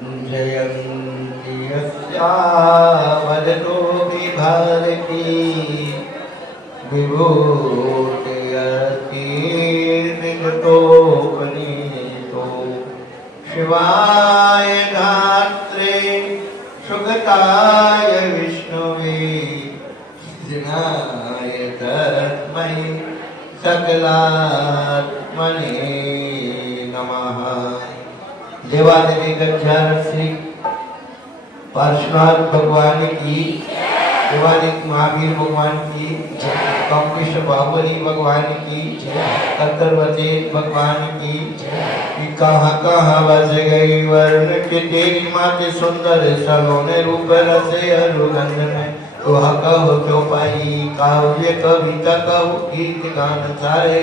जयन्ती यस्या वदतो विभारती विभूतिर्निगतोपनीतो शिवाय धात्रे सुगताय विष्णुवे जिनाय तस्मै सकलात्मने नमः। देवादेवी गंजानन श्री पार्श्वनाथ भगवान की, देवादिक महावीर भगवान की, कौकेश बाहुबली भगवान की, कत्तरवती भगवान की। कहाँ कहाँ बस गई वर्ण के तेरी माते सुंदर सलोने रूप रसे अनुगंध में। तो कहो क्यों पाई काव्य कविता कहो गीत गान सारे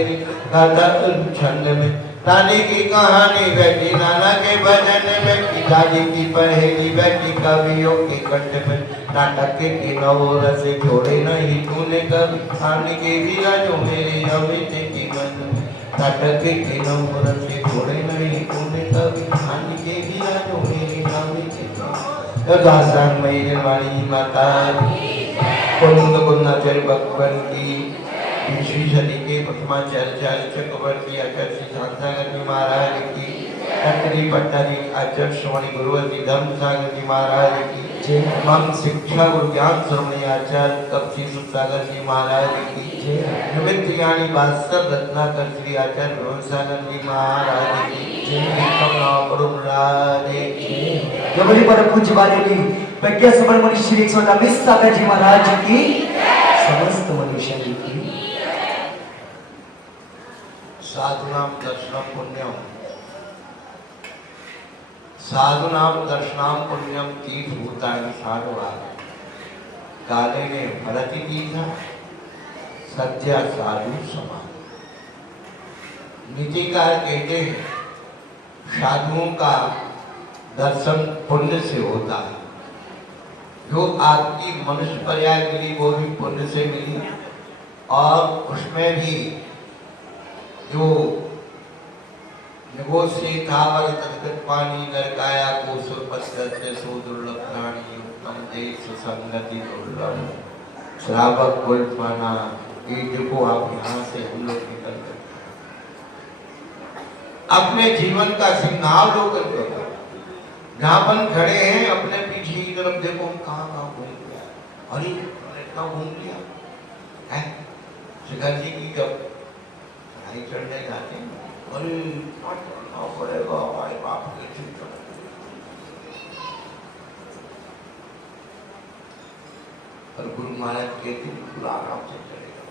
गाता छंद में। नानी की कहानी बैठी नाना के भजन में, दादी की पहेली बैठी कवियों के कंठ में। नाटक के नव रस जोड़े नहीं तूने कभी, खाने के वीरा जो मेरे अमित की मन में। नाटक के नव रस जोड़े नहीं तूने कभी, खाने के वीरा जो मेरे अमित की मन में। दासान मेरे वाणी माता कुंद कुंदाचार्य भगवान की, विश्वी सदी के प्रथमाचार्य चक्रवर्ती आचार्य श्री शांतागर जी महाराज की, कटरी पट्टारी आचार्य श्रवणी गुरुवती धर्मसागर जी महाराज की, मम शिक्षा गुरु ज्ञान श्रवणी आचार्य कपसी सुसागर जी महाराज की, निमित्त ज्ञानी भास्कर रत्नाकर श्री आचार्य भवनसागर जी महाराज की, जबली पर पूज्य वाली प्रज्ञा समर मणि श्री 129 सागर जी महाराज की, समस्त मनुष्य की। साधुनाम दर्शनम पुण्यम, साधुनाम दर्शनम पुण्यम तीर्थभूतानि साधुआ। काले ने भरती दीधा सत्या साधु समान। नीतिकार कहते हैं साधुओं का दर्शन पुण्य से होता है। जो आपकी मनुष्य पर्याय मिली वो भी पुण्य से मिली, और उसमें भी जो निगोसे थावर तदगत पानी नरकाया को सुरपत्र से सो दुर्लभ प्राणी उत्तम देश संगति दुर्लभ श्रावक गोल्फाना। ये देखो आप यहाँ से हम लोग निकल गए, अपने जीवन का सिंहावलोकन करो। जहाँ अपन खड़े हैं अपने पीछे की तरफ देखो, हम कहाँ कहाँ घूम गया। अरे इतना घूम लिया है। शिखर जी की जब चढ़ने जाते हैं, अरे पड़ेगा हमारे बाप के चिंता। और गुरु महाराज कहते पूरा आराम से चलेगा,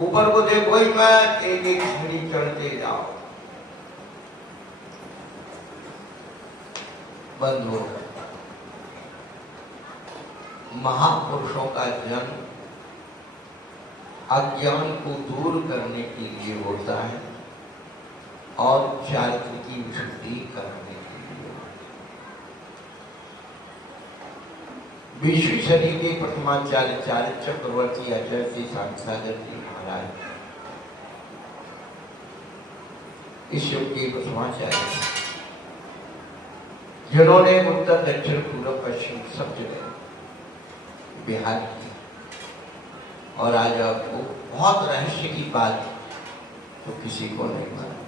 ऊपर को देखो ही मैं एक एक सीढ़ी चढ़ते जाओ। बंद हो। महापुरुषों का जन्म अज्ञान को दूर करने के लिए होता है और चारित्र की विशुद्धि करने के लिए होता है। विश्व सदी के प्रथमाचार्य चक्रवर्ती आचार्य श्री शांतागर जी महाराज इस युग के प्रथमाचार्य, जिन्होंने उत्तर दक्षिण पूर्व पश्चिम सब जगह बिहार की। और आज आपको बहुत रहस्य की बात तो किसी को नहीं मालूम।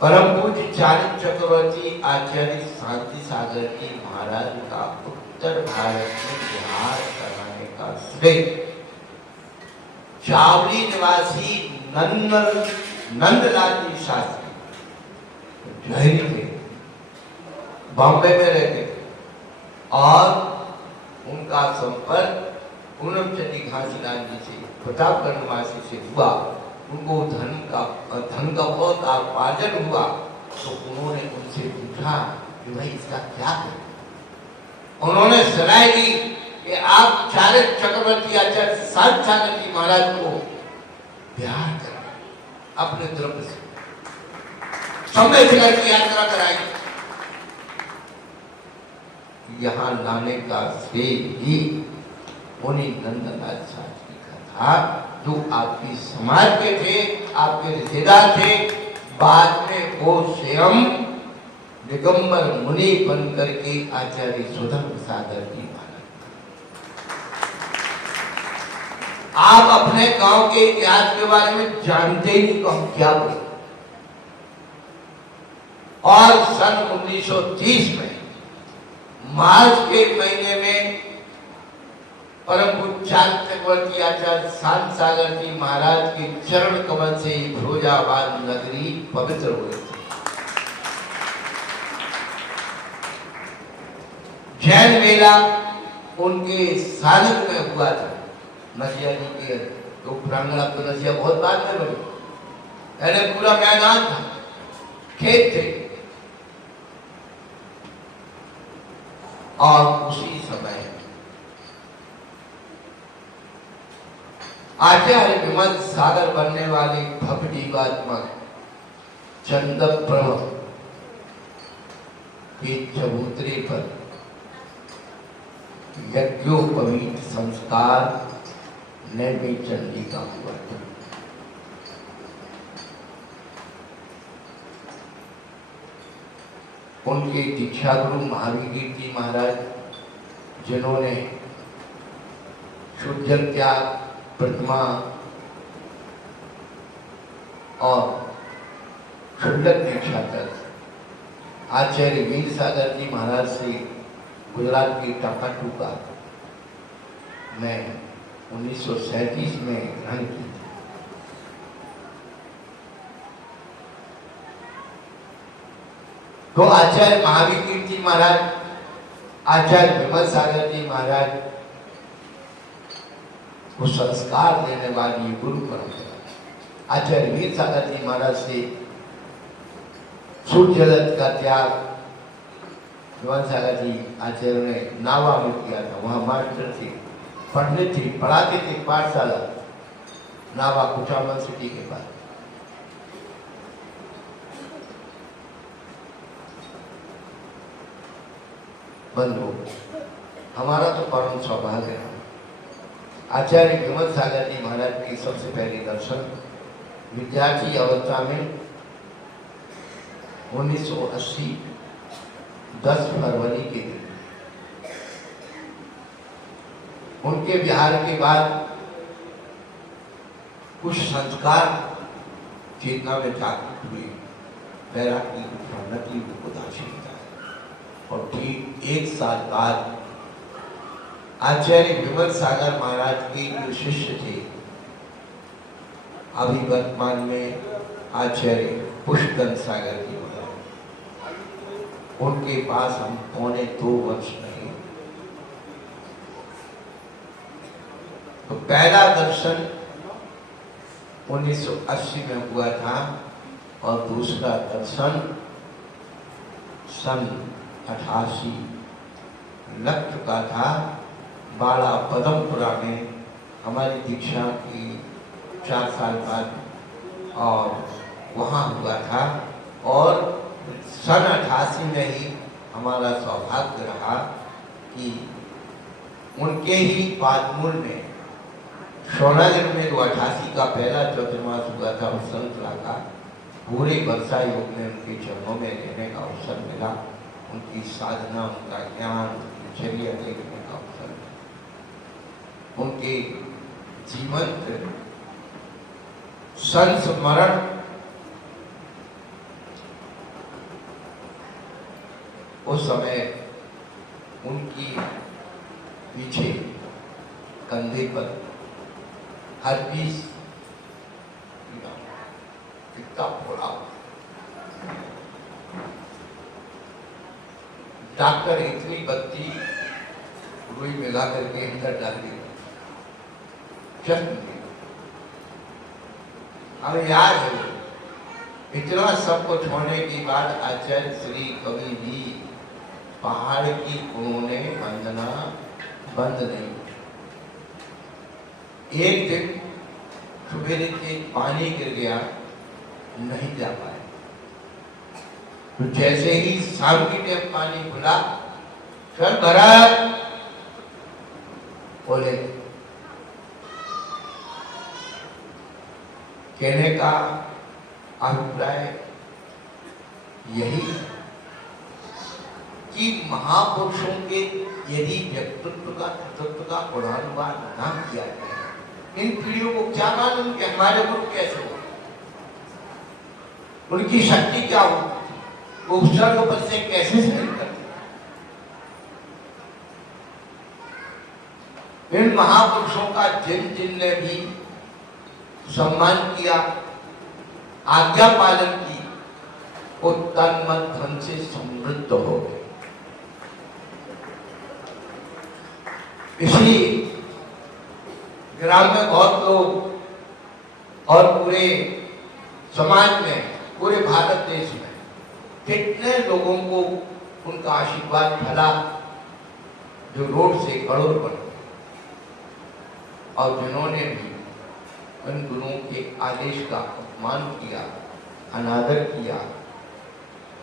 परम पूज्य चारित्र चक्रवर्ती आचार्य शांति सागर जी महाराज का उत्तर भारत में बिहार कराने का श्रेय चावड़ी निवासी नंदलाल जी शास्त्री जैन थे, बॉम्बे में रहते थे। और उनका संपर्क पूर्णचंदी घासीलाल जी से, प्रतापगढ़ निवासी से हुआ। उनको धन का बहुत उपार्जन हुआ, तो उन्होंने उनसे पूछा कि भाई इसका क्या करें। उन्होंने सलाह दी कि आप चारित्र चक्रवर्ती आचार्य शांति सागर जी महाराज को बिहार करें, अपने द्रव्य से समय की यात्रा कराई। यहाँ लाने का श्रेय भी उन्हीं नंदलाल शास्त्री का था, जो आपकी समाज के थे, आपके रिश्तेदार थे, बाद में वो स्वयं दिगंबर मुनि बन करके आचार्य स्वतंत्र सागर जी महाराज। आप अपने गांव के इतिहास के बारे में जानते ही नहीं तो हम क्या बोले। और सन 1930 में मार्च के महीने में परम पूज्य चक्रवर्ती आचार्य शांत सागर जी महाराज के चरण कमल से फिरोजाबाद नगरी पवित्र हुई थी। जैन मेला उनके सानिध्य में हुआ था। नसिया जी के तो प्रांगण, अब तो नसिया बहुत बाद में बनी, पहले पूरा मैदान था, खेत थे। और उसी समय आचार्य विमल सागर बनने वाले भव्य जीवात्मक चंद्रप्रभ के चबूतरे पर यज्ञोपवीत संस्कार नैमी चंडी का हुआ था। उनके दीक्षा गुरु महावीर जी महाराज, जिन्होंने शुद्ध त्याग, प्रतिमा और शुल्लक दीक्षा कर आचार्य वीर सागर जी महाराज से गुजरात की टाकाटूका में 1937 में ग्रहण की थी। तो आचार्य महावीर जी महाराज, आचार्य विमल सागर जी महाराज को संस्कार देने वाली गुरु परंपरा। आचार्य वीर सागर जी महाराज से सूर्य जगत का त्याग विमल सागर जी आचार्य ने नावा में किया था। वहां मास्टर थे, पढ़ने थे, पढ़ाते थे पाठशाला नावा कुचामन सिटी के पास। बंधु, हमारा तो परम सौभाग्य है आचार्य विमल सागर जी महाराज की सबसे पहले दर्शन विद्यार्थी अवस्था में 1980 10 फरवरी के दिन। उनके बिहार के बाद कुछ संस्कार चेतना में जागृत हुए, बैरागी, उन्नति, उदासीनता। और ठीक 1 साल बाद आचार्य विमल सागर महाराज के जो शिष्य थे, अभी वर्तमान में आचार्य पुष्कर सागर जी महाराज, उनके पास हम पौने 2 वर्ष रहे। तो पहला दर्शन 1980 में हुआ था और दूसरा दर्शन सन 88 लक्ष्य का था। बाड़ा पदमपुरा में हमारी दीक्षा की 4 साल बाद और वहाँ हुआ था। और सन 88 में ही हमारा सौभाग्य रहा कि उनके ही पादमूल में सोनागर में जो 88 का पहला चतुर्मास हुआ था वसंत का, पूरे वर्षा योग में उनके चरणों में रहने का अवसर मिला। उनकी साधना, उनका ज्ञान, उनकी चर्या देखने का अवसर मिला। उनके जीवंत संस्मरण उस समय उनकी पीछे कंधे पर हर पीस कितना फोड़ा। डॉक्टर इतनी बत्ती रुई मिला करके अंदर डाल दी। हमें याद है इतना सब कुछ होने के बाद आचार्य श्री कवि जी पहाड़ की उन्होंने वंदना बंद नहीं। एक दिन सुबह के पानी गिर गया, नहीं जा पाए। तो जैसे ही शाम की टाइम पानी खुला, चल भरत बोले कहने का अभिप्राय यही कि महापुरुषों के यदि व्यक्तित्व का तत्व का गुणानुवाद न किया जाए, इन पीढ़ियों को क्या मालूम कि हमारे गुरु कैसे हो, उनकी शक्ति क्या हो, वो उपसर्ग पर से कैसे सहन करते। इन महापुरुषों का जिन जिन ने भी सम्मान किया, आज्ञा पालन की, वो तन मन धन से समृद्ध हो गए। इसी ग्राम में बहुत लोग और पूरे समाज में, पूरे भारत देश में कितने लोगों को उनका आशीर्वाद फला जो रोड से करोड़ बने, और जिन्होंने भी उन गुरुओं के आदेश का अपमान किया, अनादर किया,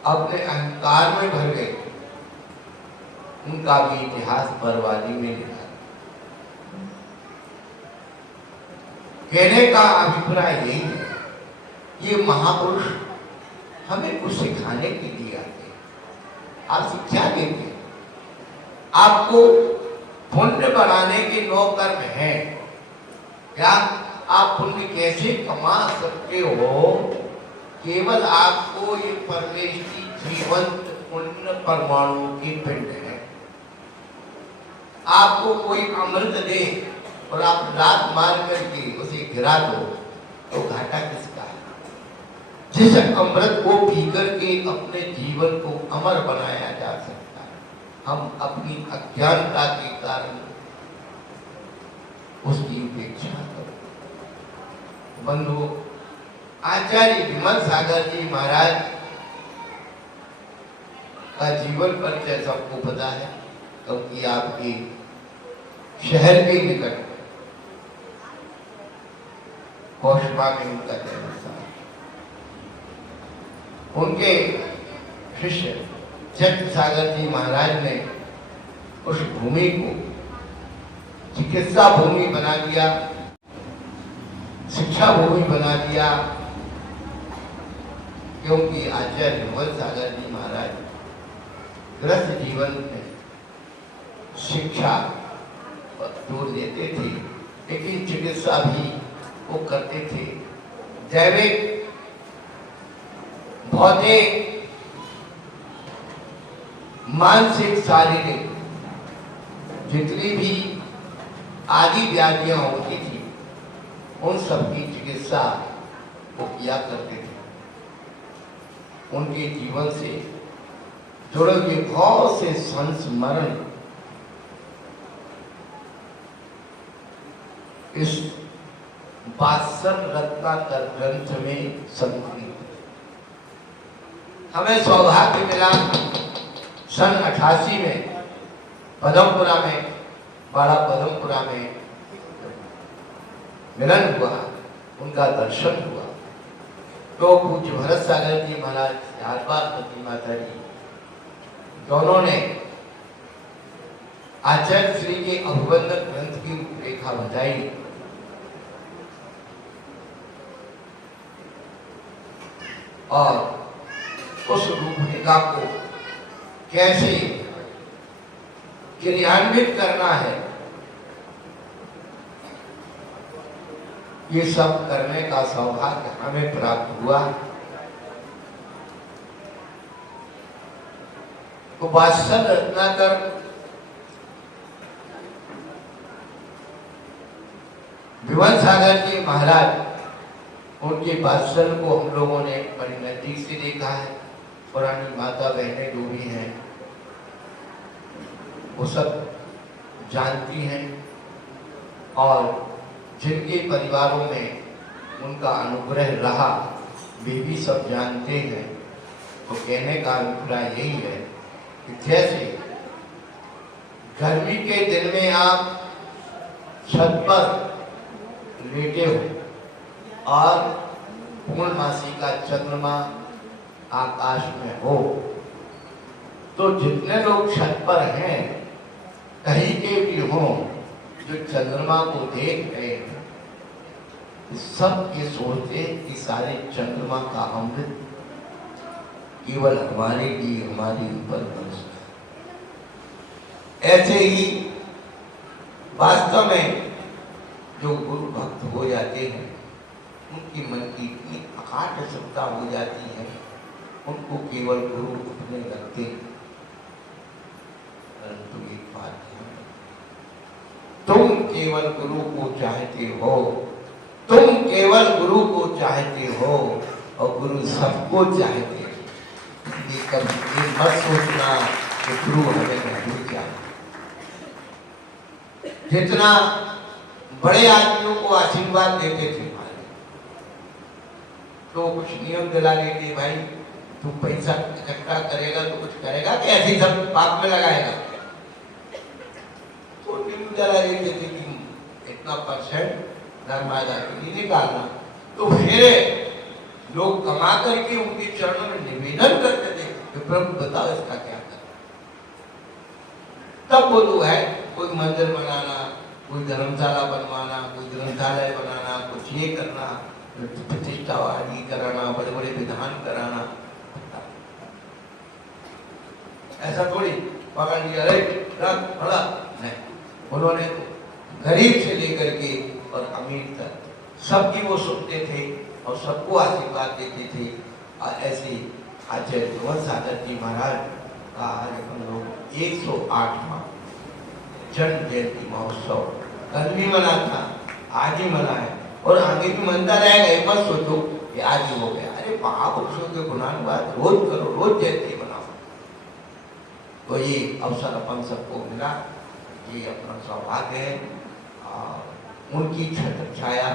अपने अहंकार में भर गए, उनका भी इतिहास बर्बादी में लिखा। कहने का अभिप्राय यही है, ये महापुरुष हमें कुछ सिखाने के लिए आते हैं। आपसे क्या देते हैं? आपको पुण्य बनाने के 9 कर्म हैं। क्या आप पुण्य कैसे कमा सकते हो? केवल आपको ये परमेश की जीवंत पुण्य परमाणु की पिंड है। आपको कोई अमृत दे और आप लात मार करके उसे गिरा दो तो घाटा किसका है? जिस अमृत को पी करके अपने जीवन को अमर बनाया जा सकता है, हम अपनी अज्ञानता के कारण उसकी उपेक्षा करो। बंधु, आचार्य विमल सागर जी महाराज का जीवन परिचय सबको पता है, क्योंकि आपके शहर के निकट कोशमा में उनका जन्म था। उनके शिष्य जगत सागर जी महाराज ने उस भूमि को चिकित्सा भूमि बना दिया, शिक्षा भूमि बना दिया, क्योंकि आचार्य विमल सागर जी महाराज ग्रस्त जीवन में शिक्षा जोर देते थे, लेकिन चिकित्सा भी वो करते थे। जैविक, भौतिक, मानसिक, शारीरिक जितनी भी आदि व्याधियां होती थी, उन सब की चिकित्सा वो किया करते थे। उनके जीवन से जुड़े हुए बहुत से संस्मरण इस बासर रत्नाकर ग्रंथ में संकलित। हमें सौभाग्य मिला सन 88 में पदमपुरा में, बड़ा पदमपुरा में मिलन हुआ, उनका दर्शन हुआ। तो पूज्य भरत सागर जी महाराज, यादवापति माता जी, दोनों ने आचार्य श्री के अभिवंदन ग्रंथ की रूपरेखा बताई। और उस रूपरेखा को कैसे क्रियान्वित करना है, ये सब करने का सौभाग्य हमें प्राप्त हुआ। तो वात्सल रत्नाकर विमल सागर जी महाराज, उनके वात्सल को हम लोगों ने बड़ी नजदीक से देखा है। पुरानी माता बहनें जो भी हैं वो सब जानती हैं, और जिनके परिवारों में उनका अनुग्रह रहा वे भी सब जानते हैं। तो कहने का अभिप्राय यही है कि जैसे गर्मी के दिन में आप छत पर लेटे हो और पूर्णमासी का चंद्रमा आकाश में हो, तो जितने लोग छत पर हैं, कहीं के भी हों, जो चंद्रमा को देख रहे हैं, सब ये सोचते कि सारे चंद्रमा का अमृत केवल हमारे लिए हमारे ऊपर बरसता है। ऐसे ही वास्तव में जो गुरु भक्त हो जाते हैं उनकी मन की इतनी अकाट क्षमता हो जाती है, उनको केवल गुरु अपने लगते। परंतु एक बात है, तुम केवल गुरु को चाहते हो, तुम केवल गुरु को चाहते हो और गुरु सबको चाहते हैं। ये कभी मत सोचना कि गुरु हमें नहीं चाहिए। जितना बड़े आदमियों को आशीर्वाद देते थे तो कुछ नियम दिला लेते, भाई तू पैसा इकट्ठा करेगा तो कुछ करेगा कि ऐसे ही सब पाप में लगाएगा। तो नियम दिला लेते थे कि इतना परसेंट धर्मादा के लिए निकालना। तो फिर लोग कमा करके उनके चरणों में निवेदन करते थे कि प्रभु बताओ इसका क्या करें। तब वो तो है कोई मंदिर बनाना, कोई धर्मशाला बनवाना, कोई ग्रंथालय बनाना, कुछ ये करना, प्रतिष्ठा आदि कराना, बड़े बड़े विधान कराना। ऐसा थोड़ी पकड़ लिया रख बड़ा नहीं, उन्होंने गरीब से लेकर के और अमीर तक सबकी वो सुनते थे और सबको आशीर्वाद देते थे। और ऐसे आचार्य ध्रुव सागर जी महाराज का आज हम लोग 108वां जन्म जयंती महोत्सव कल भी मना था, आज ही मना है और आगे भी मनता रहेगा। एक बार सोचो कि आज ही हो गया, अरे महापुरुषों के गुणानुवाद रोज करो, रोज जयंती बनाओ। तो ये अवसर अपन सबको मिला, ये अपना सौभाग्य है। उनकी छत्र छाया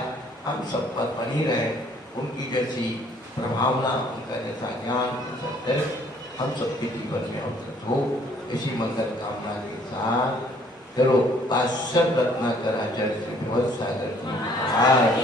हम सब पर बनी रहे, उनकी जैसी प्रभावना, उनका जैसा ज्ञान, उनका दर्श हम सबके जीवन में अवसर हो, इसी मंगल कामना के साथ चलो पाश्चात रत्नाकर आचार्य श्री ध्रुव सागर जी महाराज